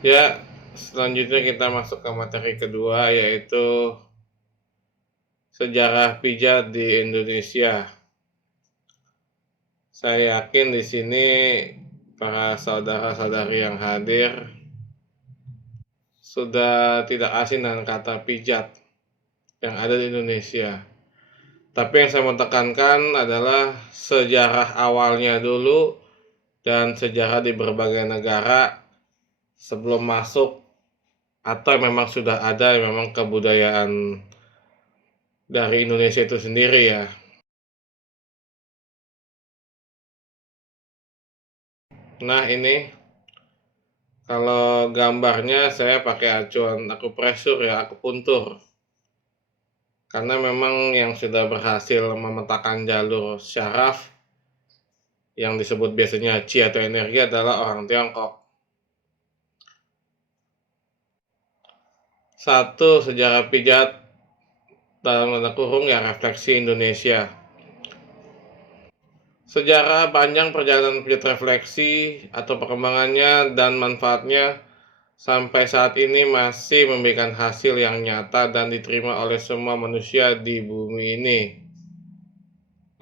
Ya, selanjutnya kita masuk ke materi kedua, yaitu sejarah pijat di Indonesia. Saya yakin di sini para saudara-saudari yang hadir sudah tidak asing dengan kata pijat yang ada di Indonesia. Tapi yang saya mau tekankan adalah sejarah awalnya dulu dan sejarah di berbagai negara sebelum masuk atau memang sudah ada memang kebudayaan dari Indonesia itu sendiri ya. Nah ini kalau gambarnya saya pakai acuan akupresur ya, akupuntur. Karena memang yang sudah berhasil memetakan jalur syaraf yang disebut biasanya qi atau energi adalah orang Tiongkok. Satu, sejarah pijat dalam tanda kurung ya refleksi Indonesia. Sejarah panjang perjalanan pijat refleksi atau perkembangannya dan manfaatnya sampai saat ini masih memberikan hasil yang nyata dan diterima oleh semua manusia di bumi ini.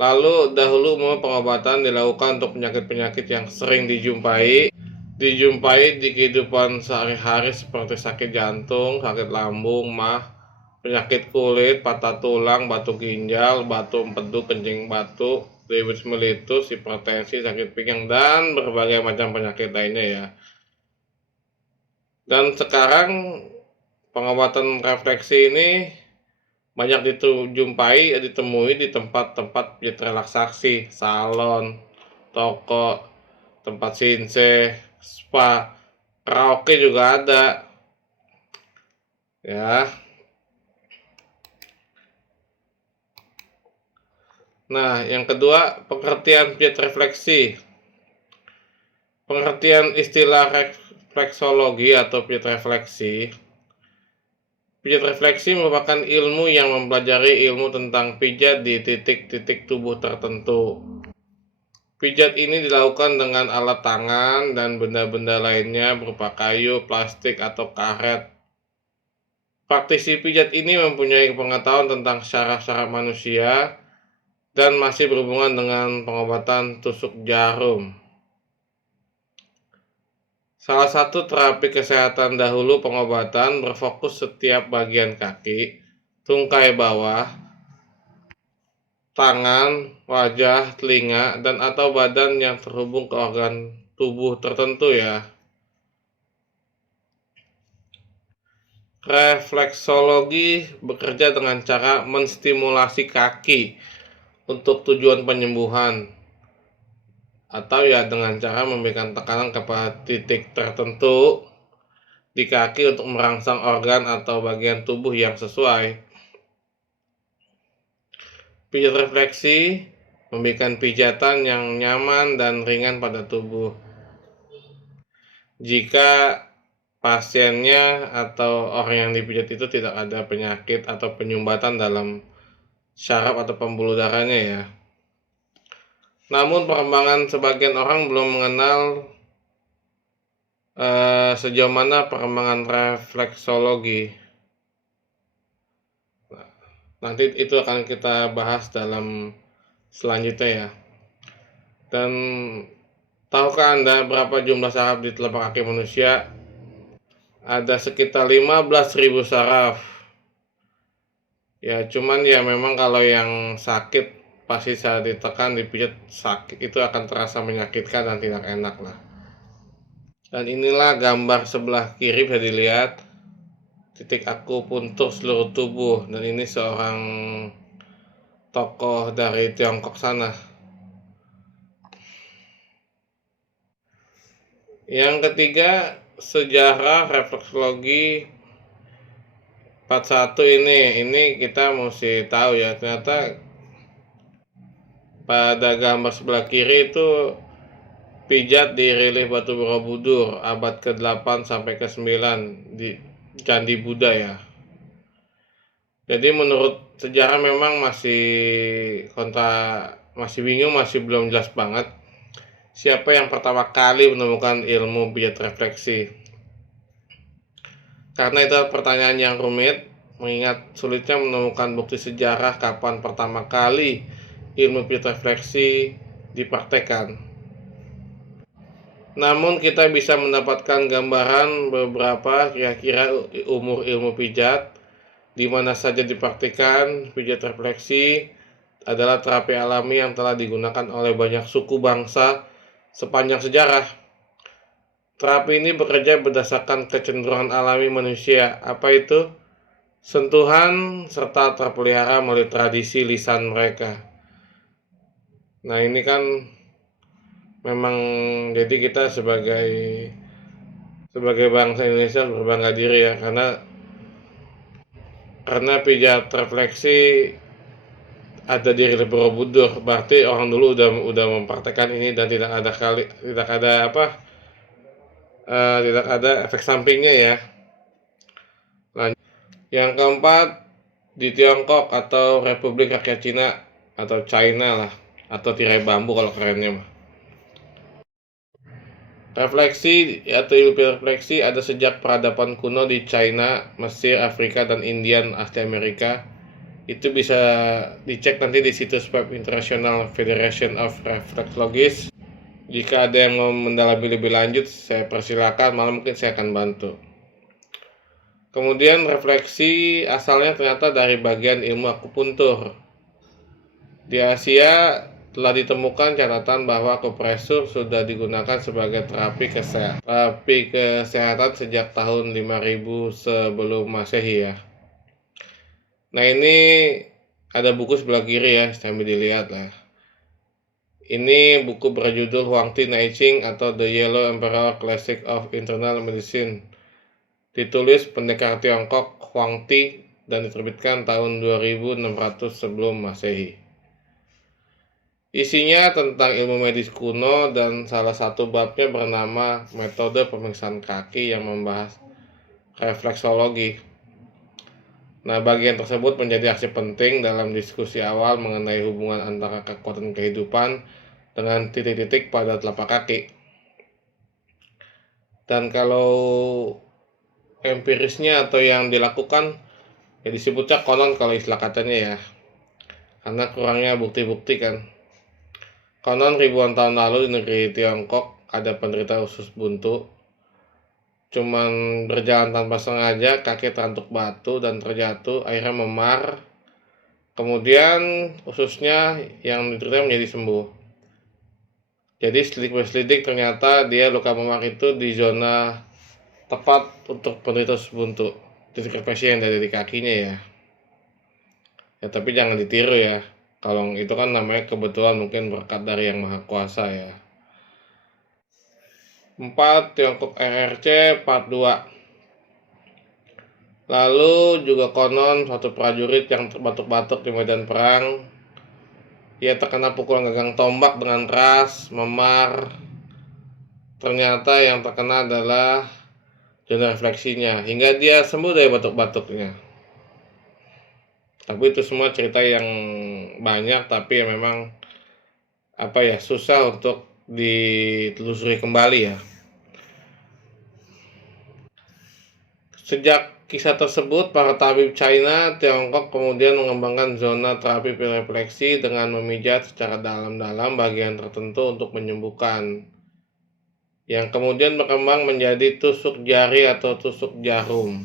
Lalu dahulu pengobatan dilakukan untuk penyakit-penyakit yang sering dijumpai di kehidupan sehari-hari seperti sakit jantung, sakit lambung, mah, penyakit kulit, patah tulang, batu ginjal, batu empedu, kencing batu, diabetes mellitus, hipertensi, sakit pinggang, dan berbagai macam penyakit lainnya ya. Dan sekarang pengobatan refleksi ini banyak ditemui di tempat-tempat relaksasi, salon, toko, tempat sinse, spa, karaoke juga ada ya. Nah, yang kedua, pengertian pijat refleksi. Pengertian istilah refleksologi atau pijat refleksi. Pijat refleksi merupakan ilmu yang mempelajari ilmu tentang pijat di titik-titik tubuh tertentu. Pijat ini dilakukan dengan alat tangan dan benda-benda lainnya berupa kayu, plastik, atau karet. Praktisi pijat ini mempunyai pengetahuan tentang syaraf-syaraf manusia dan masih berhubungan dengan pengobatan tusuk jarum. Salah satu terapi kesehatan dahulu pengobatan berfokus setiap bagian kaki, tungkai bawah, tangan, wajah, telinga, dan atau badan yang terhubung ke organ tubuh tertentu ya. Refleksologi bekerja dengan cara menstimulasi kaki untuk tujuan penyembuhan atau ya dengan cara memberikan tekanan kepada titik tertentu di kaki untuk merangsang organ atau bagian tubuh yang sesuai. Pijat refleksi memberikan pijatan yang nyaman dan ringan pada tubuh. Jika pasiennya atau orang yang dipijat itu tidak ada penyakit atau penyumbatan dalam syaraf atau pembuluh darahnya ya. Namun perkembangan sebagian orang belum mengenal sejauh mana perkembangan refleksologi. Nanti itu akan kita bahas dalam selanjutnya ya. Dan tahukah Anda berapa jumlah saraf di telapak kaki manusia? Ada sekitar 15.000 saraf. Ya, cuman ya memang kalau yang sakit pasti saat ditekan, dipijat sakit itu akan terasa menyakitkan dan tidak enak lah. Dan inilah gambar sebelah kiri bisa dilihat titik akupuntur seluruh tubuh, dan ini seorang tokoh dari Tiongkok sana. Yang ketiga, sejarah refleksologi part 1 ini kita mesti tahu ya, ternyata pada gambar sebelah kiri itu pijat di relief Batu Borobudur abad ke-8 sampai ke-9 di Candi Buddha ya. Jadi menurut sejarah memang masih bingung, masih belum jelas banget siapa yang pertama kali menemukan ilmu pijat refleksi. Karena itu pertanyaan yang rumit, mengingat sulitnya menemukan bukti sejarah kapan pertama kali ilmu field refleksi dipraktekkan. Namun kita bisa mendapatkan gambaran beberapa kira-kira umur ilmu pijat, di mana saja dipraktikkan. Pijat refleksi adalah terapi alami yang telah digunakan oleh banyak suku bangsa sepanjang sejarah. Terapi ini bekerja berdasarkan kecenderungan alami manusia. Apa itu? Sentuhan serta terpelihara melalui tradisi lisan mereka. Nah, ini kan memang jadi kita sebagai bangsa Indonesia berbangga diri ya, karena pijat refleksi ada di Borobudur, berarti orang dulu udah mempraktekkan ini dan tidak ada efek sampingnya ya. Lanjut. Yang keempat, di Tiongkok atau Republik Rakyat Cina atau China lah, atau tirai bambu kalau kerennya mah. Refleksi atau ilmu refleksi ada sejak peradaban kuno di China, Mesir, Afrika, dan Indian Asia Amerika. Itu bisa dicek nanti di situs web International Federation of Reflexologists. Jika ada yang mau mendalami lebih lanjut, saya persilakan, malah mungkin saya akan bantu. Kemudian refleksi asalnya ternyata dari bagian ilmu akupuntur. Di Asia telah ditemukan catatan bahwa akupresur sudah digunakan sebagai terapi kesehatan sejak tahun 5000 sebelum Masehi ya. Nah, ini ada buku sebelah kiri ya, sambil dilihat lah. Ini buku berjudul Huangti Naixing atau The Yellow Emperor Classic of Internal Medicine. Ditulis pendekar Tiongkok Huangti dan diterbitkan tahun 2600 sebelum Masehi. Isinya tentang ilmu medis kuno dan salah satu babnya bernama metode pemeriksaan kaki yang membahas refleksologi. Nah, bagian tersebut menjadi aksi penting dalam diskusi awal mengenai hubungan antara kekuatan kehidupan dengan titik-titik pada telapak kaki. Dan kalau empirisnya atau yang dilakukan ya disebutnya konon kalau istilah katanya ya, karena kurangnya bukti-bukti kan. Konon ribuan tahun lalu di negeri Tiongkok ada penderita usus buntu. Cuman berjalan tanpa sengaja, kaki terantuk batu dan terjatuh, akhirnya memar. Kemudian ususnya yang diderita menjadi sembuh. Jadi selidik ternyata dia luka memar itu di zona tepat untuk penderita usus buntu. Titik refleksi yang ada di kakinya ya. Ya tapi jangan ditiru ya. Kalau itu kan namanya kebetulan, mungkin berkat dari Yang Maha Kuasa ya. 4. Tiongkok RRC Part 2. Lalu juga konon suatu prajurit yang terbatuk-batuk di medan perang. Ia terkena pukulan gagang tombak dengan keras, memar. Ternyata yang terkena adalah zona refleksinya, hingga dia sembuh dari batuk-batuknya. Tapi itu semua cerita yang banyak, tapi ya memang susah untuk ditelusuri kembali ya. Sejak kisah tersebut, para tabib China, Tiongkok kemudian mengembangkan zona terapi refleksi dengan memijat secara dalam-dalam bagian tertentu untuk menyembuhkan, yang kemudian berkembang menjadi tusuk jari atau tusuk jarum.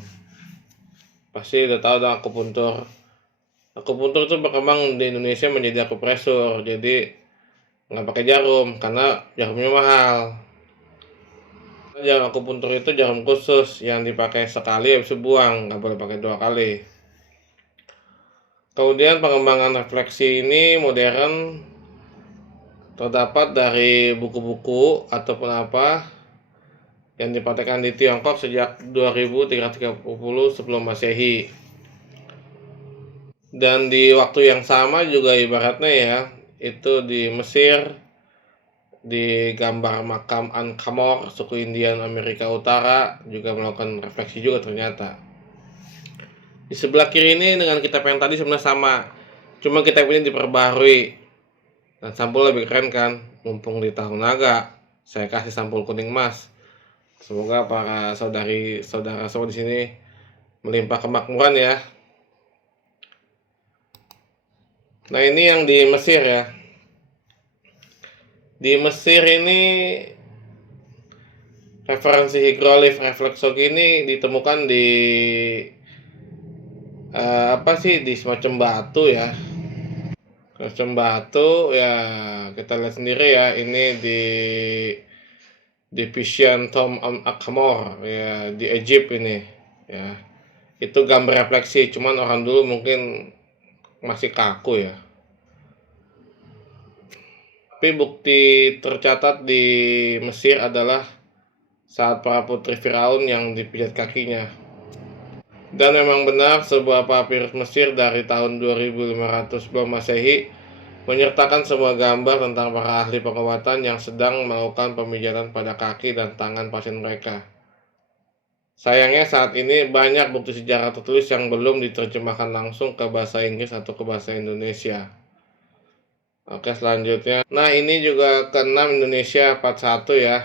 Pasti udah tahu dong akupuntur. Akupuntur itu berkembang di Indonesia menjadi akupresur, jadi nggak pakai jarum karena jarumnya mahal. Jarum akupuntur itu jarum khusus yang dipakai sekali habis itu buang, nggak boleh pakai 2 kali. Kemudian pengembangan refleksi ini modern terdapat dari buku-buku ataupun yang dipraktikkan di Tiongkok sejak 2330 sebelum Masehi. Dan di waktu yang sama juga ibaratnya ya, itu di Mesir, di gambar makam Angkor, suku Indian Amerika Utara juga melakukan refleksi juga ternyata. Di sebelah kiri ini dengan kitab yang tadi sebenarnya sama, cuma kitab ini diperbarui dan sampul lebih keren kan. Mumpung di tahun naga, saya kasih sampul kuning emas. Semoga para saudara semua di sini melimpah kemakmuran ya. Nah, ini yang di Mesir ya. Di Mesir ini referensi hidrolif refleksogi ini ditemukan di apa sih, di semacam batu ya. Semacam batu ya, kita lihat sendiri ya. Ini di Pisian Tom Akhmor ya, di Egypt ini ya. Itu gambar refleksi, cuman orang dulu mungkin masih kaku ya. Tapi bukti tercatat di Mesir adalah saat para putri Firaun yang dipijat kakinya. Dan memang benar, sebuah papirus Mesir dari tahun 2500 sebelum Masehi menyertakan sebuah gambar tentang para ahli pengobatan yang sedang melakukan pemijatan pada kaki dan tangan pasien mereka. Sayangnya saat ini banyak bukti sejarah tertulis yang belum diterjemahkan langsung ke bahasa Inggris atau ke bahasa Indonesia. Oke, selanjutnya. Nah, ini juga ke-6 Indonesia part 1 ya.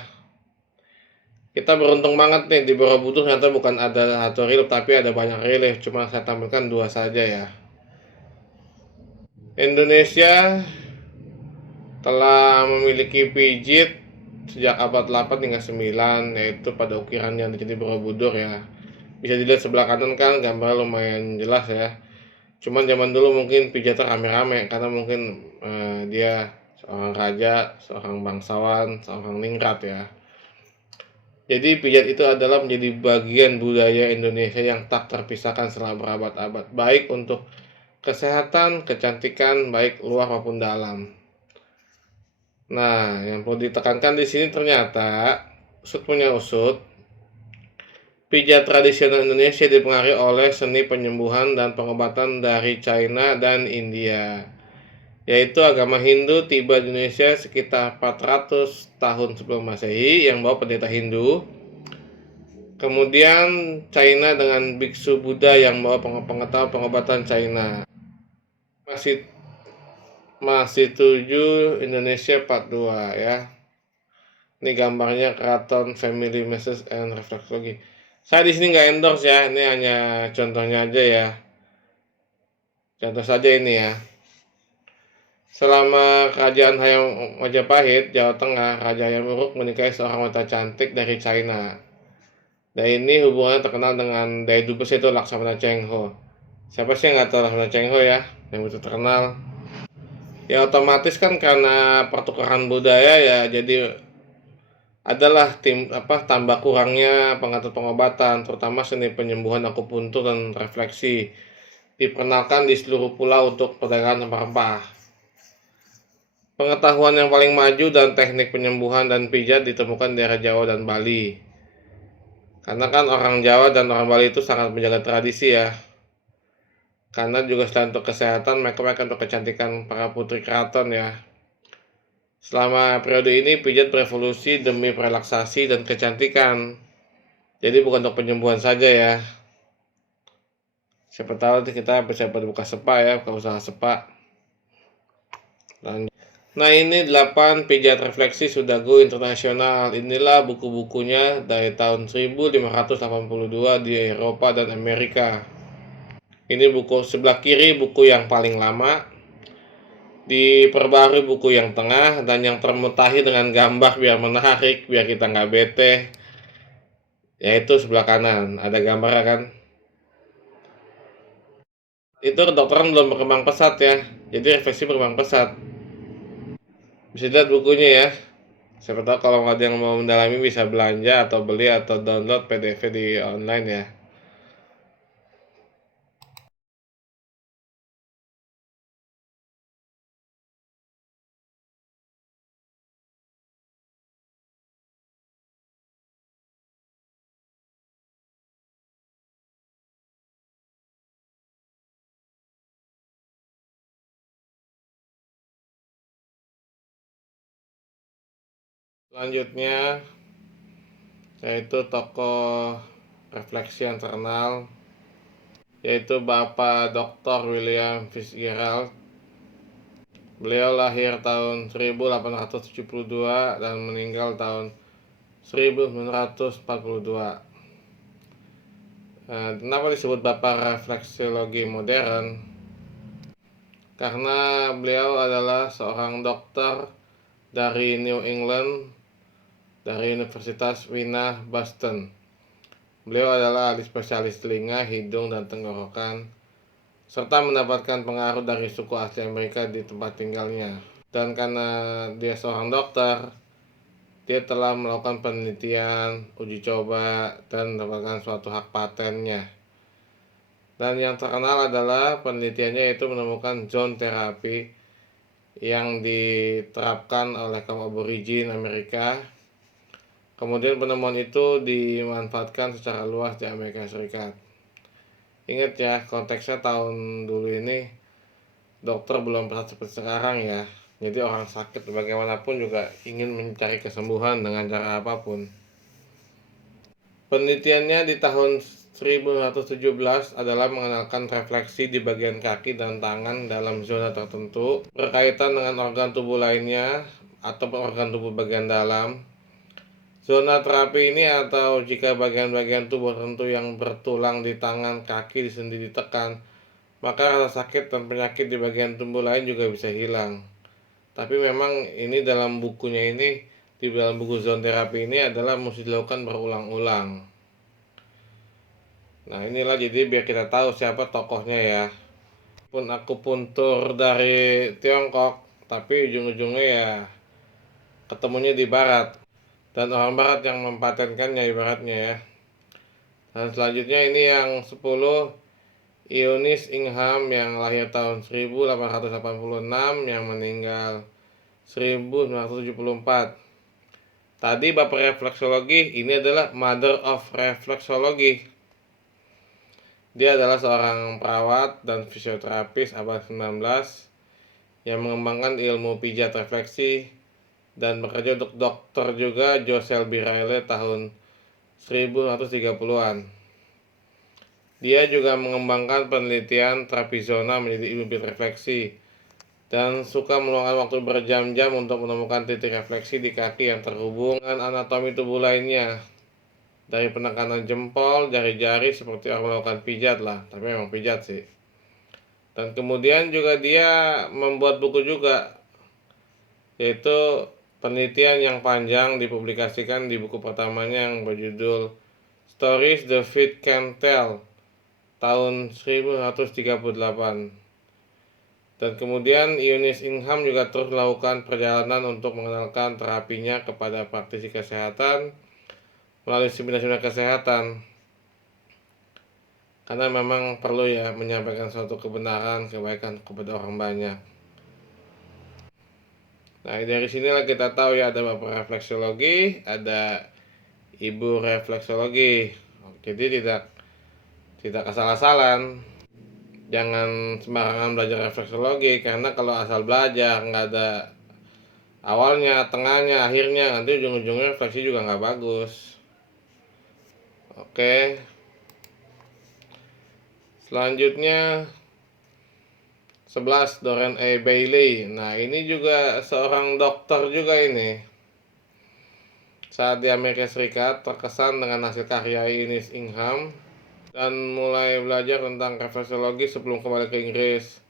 Kita beruntung banget nih, di Borobudur ternyata bukan ada satu relief, tapi ada banyak relief. Cuma saya tampilkan 2 saja ya. Indonesia telah memiliki pijit sejak abad 8 hingga 9, yaitu pada ukiran yang di Borobudur ya. Bisa dilihat sebelah kanan kan, gambar lumayan jelas ya. Cuman zaman dulu mungkin pijatnya rame-rame karena mungkin dia seorang raja, seorang bangsawan, seorang ningrat ya. Jadi pijat itu adalah menjadi bagian budaya Indonesia yang tak terpisahkan selama berabad-abad, baik untuk kesehatan, kecantikan, baik luar maupun dalam. Nah, yang perlu ditekankan di sini ternyata usut punya usut, pijat tradisional Indonesia dipengaruhi oleh seni penyembuhan dan pengobatan dari China dan India, yaitu agama Hindu tiba di Indonesia sekitar 400 tahun sebelum Masehi yang bawa pendeta Hindu. Kemudian China dengan biksu Buddha yang bawa pengetahuan pengobatan China. Masih masih 7 Indonesia part 2 ya. Ini gambarnya Keraton Family Message and Reflexology. Saya di sini nggak endorse ya, ini hanya contohnya aja ya. Contoh saja ini ya. Selama kerajaan Hayam Majapahit, Jawa Tengah, Raja Hayam Wuruk menikahi seorang wanita cantik dari China. Dan ini hubungannya terkenal dengan Dai Dubes, itu Laksamana Cheng Ho. Siapa sih yang nggak tahu Laksamana Cheng Ho ya, yang begitu terkenal. Ya otomatis kan karena pertukaran budaya ya, jadi adalah tambah kurangnya pengatur pengobatan, terutama seni penyembuhan akupuntur dan refleksi diperkenalkan di seluruh pulau untuk perdagangan rempah-rempah. Pengetahuan yang paling maju dan teknik penyembuhan dan pijat ditemukan di daerah Jawa dan Bali. Karena kan orang Jawa dan orang Bali itu sangat menjaga tradisi ya. Karena juga selain untuk kesehatan, mereka untuk kecantikan para putri keraton ya. Selama periode ini, pijat berevolusi demi relaksasi dan kecantikan. Jadi bukan untuk penyembuhan saja ya. Siapa tahu kita bisa buka spa ya, buka usaha spa. Nah, ini 8 pijat refleksi sudah go internasional. Inilah buku-bukunya dari tahun 1582 di Eropa dan Amerika. Ini buku sebelah kiri, buku yang paling lama. Diperbarui buku yang tengah, dan yang termutahi dengan gambar biar menarik, biar kita nggak bete, yaitu sebelah kanan ada gambar kan. Itu kedokteran belum berkembang pesat ya, jadi refleksi berkembang pesat. Bisa lihat bukunya ya. Siapa tahu kalau ada yang mau mendalami bisa belanja atau beli atau download PDF di online ya. Selanjutnya yaitu tokoh refleksi yang terkenal, yaitu Bapak Dr. William Fitzgerald. Beliau lahir tahun 1872 dan meninggal tahun 1942. Kenapa disebut Bapak refleksiologi modern? Karena beliau adalah seorang dokter dari New England, dari Universitas Wina Boston. Beliau adalah ahli spesialis telinga, hidung, dan tenggorokan, serta mendapatkan pengaruh dari suku asli Amerika di tempat tinggalnya. Dan karena dia seorang dokter, dia telah melakukan penelitian, uji coba, dan mendapatkan suatu hak patennya. Dan yang terkenal adalah penelitiannya itu menemukan zone terapi yang diterapkan oleh kaum aborigin Amerika. Kemudian penemuan itu dimanfaatkan secara luas di Amerika Serikat. Ingat ya, konteksnya tahun dulu ini dokter belum pesat seperti sekarang ya. Jadi orang sakit bagaimanapun juga ingin mencari kesembuhan dengan cara apapun. Penelitiannya di tahun 1917 adalah mengenalkan refleksi di bagian kaki dan tangan dalam zona tertentu berkaitan dengan organ tubuh lainnya atau organ tubuh bagian dalam. Zona terapi ini atau jika bagian-bagian tubuh tertentu yang bertulang di tangan, kaki di sendi ditekan, maka rasa sakit dan penyakit di bagian tubuh lain juga bisa hilang. Tapi memang ini dalam bukunya ini, di dalam buku zone terapi ini adalah mesti dilakukan berulang-ulang. Nah inilah jadi biar kita tahu siapa tokohnya ya. Pun akupuntur dari Tiongkok, tapi ujung-ujungnya ya ketemunya di Barat. Dan orang Barat yang mempatenkannya ibaratnya ya. Dan selanjutnya ini yang 10, Eunice Ingham yang lahir tahun 1886 yang meninggal 1974. Tadi Bapak refleksologi, ini adalah Mother of Reflexology. Dia adalah seorang perawat dan fisioterapis abad 19 yang mengembangkan ilmu pijat refleksi dan bekerja untuk dokter juga Joseph B. Riley tahun 1930-an. Dia juga mengembangkan penelitian terapi zona menjadi ilmu pijat refleksi dan suka meluangkan waktu berjam-jam untuk menemukan titik refleksi di kaki yang terhubung dengan anatomi tubuh lainnya. Dari penekanan jempol, jari-jari seperti orang melakukan pijat lah, tapi memang pijat sih. Dan kemudian juga dia membuat buku juga, yaitu penelitian yang panjang dipublikasikan di buku pertamanya yang berjudul Stories the Feet Can Tell tahun 1938. Dan kemudian Eunice Ingham juga terus melakukan perjalanan untuk mengenalkan terapinya kepada praktisi kesehatan melalui seminar-seminar kesehatan. Karena memang perlu ya menyampaikan suatu kebenaran, kebaikan kepada orang banyak. Nah dari sinilah kita tahu ya ada Bapak refleksologi, ada Ibu refleksologi. Jadi tidak asal-asalan. Jangan sembarangan belajar refleksologi, karena kalau asal belajar nggak ada awalnya, tengahnya, akhirnya, nanti ujung-ujungnya refleksi juga nggak bagus. Oke, selanjutnya 11, Doreen A. Bailey. Nah ini juga seorang dokter juga ini. Saat di Amerika Serikat terkesan dengan hasil karya Eunice Ingham dan mulai belajar tentang refleksologi sebelum kembali ke Inggris.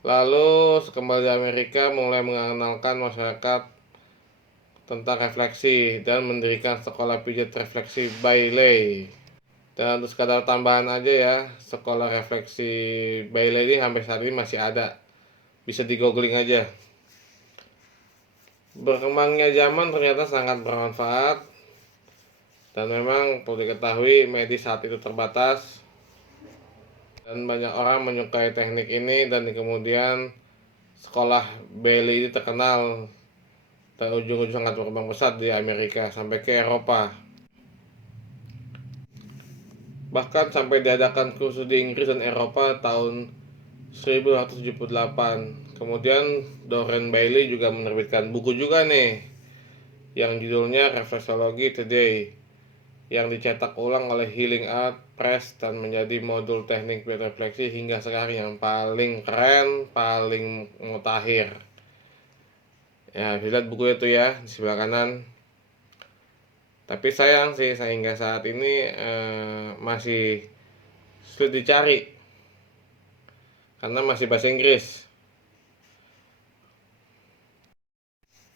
Lalu kembali di Amerika mulai mengenalkan masyarakat tentang refleksi dan mendirikan sekolah pijat refleksi Bailey. Dan untuk sekadar tambahan aja ya, sekolah refleksi Bailey ini sampai saat ini masih ada. Bisa di googling aja. Berkembangnya zaman ternyata sangat bermanfaat. Dan memang perlu diketahui medis saat itu terbatas. Dan banyak orang menyukai teknik ini dan kemudian sekolah Bailey ini terkenal dan ujung-ujung sangat berkembang pesat di Amerika sampai ke Eropa. Bahkan sampai diadakan kursus di Inggris dan Eropa tahun 1978. Kemudian Doreen Bailey juga menerbitkan buku juga nih yang judulnya Refleksology Today yang dicetak ulang oleh Healing Art Press dan menjadi modul teknik refleksi hingga sekarang yang paling keren, paling mutakhir. Ya, lihat buku itu ya di sebelah kanan. Tapi sayang sih sehingga saat ini masih sulit dicari karena masih bahasa Inggris.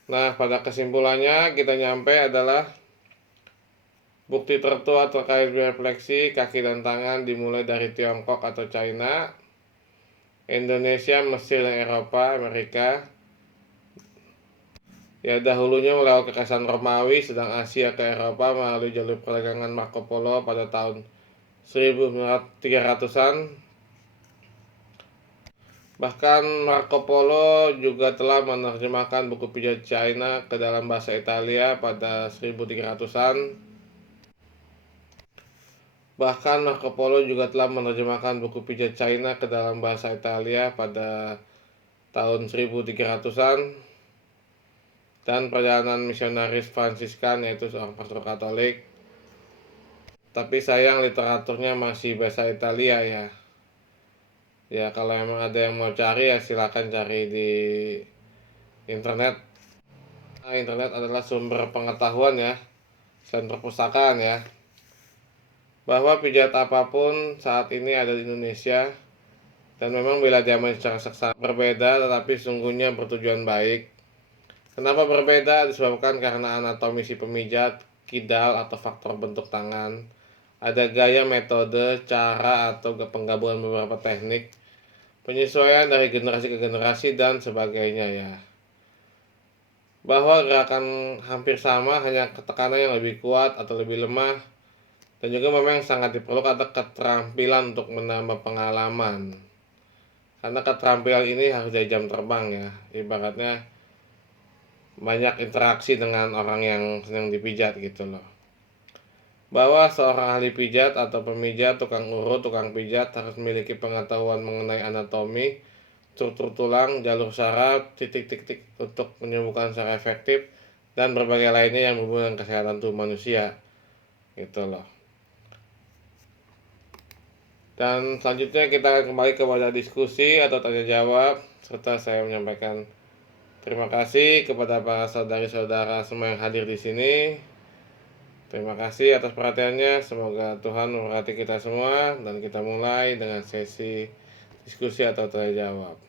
Nah, pada kesimpulannya kita nyampe adalah bukti tertua terkait refleksi kaki dan tangan dimulai dari Tiongkok atau China, Indonesia, Mesir, dan Eropa, Amerika. Ya, dahulunya melewat kekaisaran Romawi, sedang Asia ke Eropa melalui jalur perdagangan Marco Polo pada tahun 1300-an. Bahkan Marco Polo juga telah menerjemahkan buku pijat China ke dalam bahasa Italia pada 1300-an. Bahkan Marco Polo juga telah menerjemahkan buku pijat China ke dalam bahasa Italia pada tahun 1300-an. Dan perjalanan misionaris Fransiskan, yaitu seorang pastor Katolik. Tapi sayang literaturnya masih bahasa Italia ya. Ya kalau emang ada yang mau cari ya silakan cari di internet. Nah, internet adalah sumber pengetahuan ya, selain perpustakaan ya. Bahwa pijat apapun saat ini ada di Indonesia. Dan memang bila diamalkan secara seksama berbeda tetapi sungguhnya bertujuan baik. Kenapa berbeda? Disebabkan karena anatomi si pemijat, kidal atau faktor bentuk tangan, ada gaya, metode, cara atau penggabungan beberapa teknik, penyesuaian dari generasi ke generasi dan sebagainya ya. Bahwa gerakan hampir sama, hanya tekanan yang lebih kuat atau lebih lemah, dan juga memang sangat diperlukan ada keterampilan untuk menambah pengalaman. Karena keterampilan ini harus dari jam terbang ya, ibaratnya banyak interaksi dengan orang yang sedang dipijat gitu loh. Bahwa seorang ahli pijat atau pemijat, tukang urut, tukang pijat harus memiliki pengetahuan mengenai anatomi, struktur tulang, jalur saraf, titik-titik untuk menyembuhkan secara efektif, dan berbagai lainnya yang berhubungan dengan kesehatan tubuh manusia gitu loh. Dan selanjutnya kita akan kembali kepada diskusi atau tanya jawab, serta saya menyampaikan terima kasih kepada para saudari-saudara semua yang hadir di sini. Terima kasih atas perhatiannya. Semoga Tuhan memberkati kita semua dan kita mulai dengan sesi diskusi atau tanya jawab.